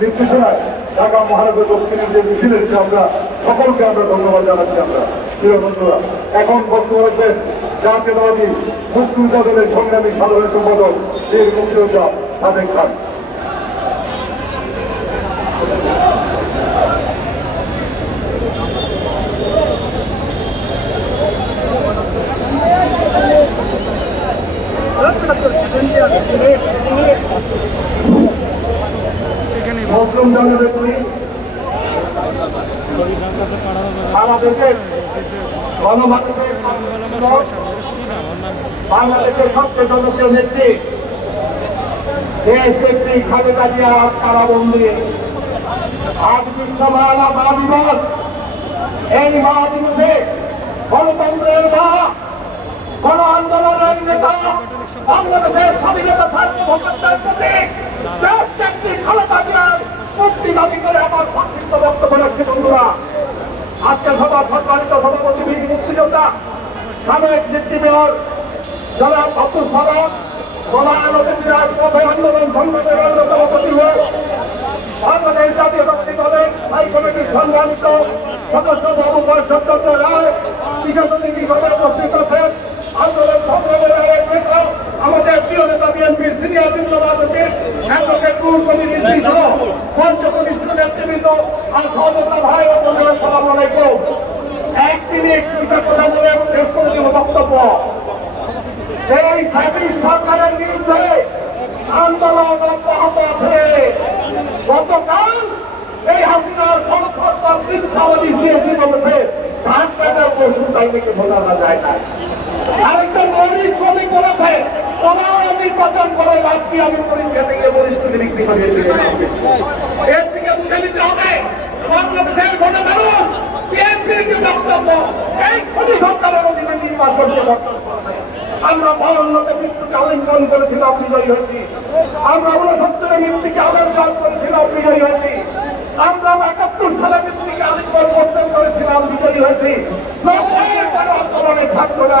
নির্দেশনায় ঢাকা মহানগর দক্ষিণের যে মিছিল আমরা সকলকে আমরা ধন্যবাদ জানাচ্ছি আমরা। প্রিয় বন্ধুরা, এখন বক্তব্য রাখবেন জাতীয়তাবাদী মুক্তিযোদ্ধা দলের সংগ্রামী সাধারণ সম্পাদক বীর মুক্তিযোদ্ধা সাদেক খান। সারা দেশের গণমানুষের বাংলাদেশের সবচেয়ে জনপ্রিয় নেত্রী। দেশ নেত্রী খালেদা জিয়া কারাবন্দি আজ বিশ্ব মহানা মা দিবস। এই মা দিবসে গণতন্ত্রের মা, গণ আন্দোলনের নেতা, বাংলাদেশের স্বাধীনতা সার্বভৌমত্বের প্রতীক দেশ নেত্রী খালেদা জিয়ার মুক্তি দাবি করে আমার সংক্ষিপ্ত বক্তব্য রাখছে বন্ধুরা আজকে সভা সম্মানিত সভাপতি মুক্তিযোদ্ধা, সাবেক মেয়র, জনাব আব্দুল সালাম আমাদের প্রিয় নেতা বিএনপির সিনিয়র বিপ্লবাদী অ্যাডভোকেট রুল কমিটির সহ পঞ্চকনিষ্ঠ নেতৃবৃন্দ, আর সহযোগিতা ভাই ও বোনেরা সালাম আলাইকুম। এক মিনিট দুইটা কথা বলে বক্তব্য। এই ব্রিটিশ সরকারের বিরুদ্ধে আন্দোলন অব্যাহত আছে। গতকাল এই হাসিনার সংসদ মিথ্যাবাদী দিয়েছি বলেছে, ধান কাটার পশু তাইকে বোঝানো যায় না। আরেকটা মৌলিক শ্রমিক বলেছে তোমার নির্বাচন করে লাভ কি আমি পরীক্ষা থেকে বুঝে নিতে হবে, বাংলাদেশের গণমানুষ বিএনপির যে বক্তব্য, এই খুবই সরকারের অধীনে বক্তব্য আমরা বাউন্নতে মৃত্যুকে আলিঙ্গন করেছিলাম, বিজয়ী হয়েছি। আমরা উনসত্তরে মৃত্যুকে আলিঙ্গন করেছিলাম, বিজয়ী হয়েছি। আমরা একাত্তর সালে মৃত্যুকে আলিঙ্গন করতে করেছিলাম, বিজয়ী হয়েছি। আন্দোলনে ছাত্ররা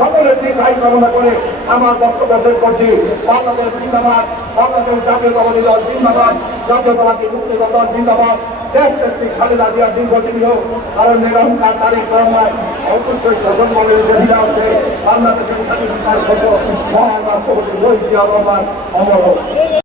সকলের দীর্ঘায়ু কামনা করে আমার বক্তব্য শেষ করছি। বাংলাদেশ জিন্দাবাদ, বাংলাদেশ জাতীয়তাবাদী দল জিন্দাবাদ জাতীয়তাবাদী মুক্তিযোদ্ধা দল জিন্দাবাদ। দেশ নেত্রী খালেদা জিয়া দীর্ঘদিন হোক, কারণ নিরঙ্কার তারিখ রহমান অবশ্যই বলে সুবিধা আছে বাংলাদেশের স্বাধীনতার হোক।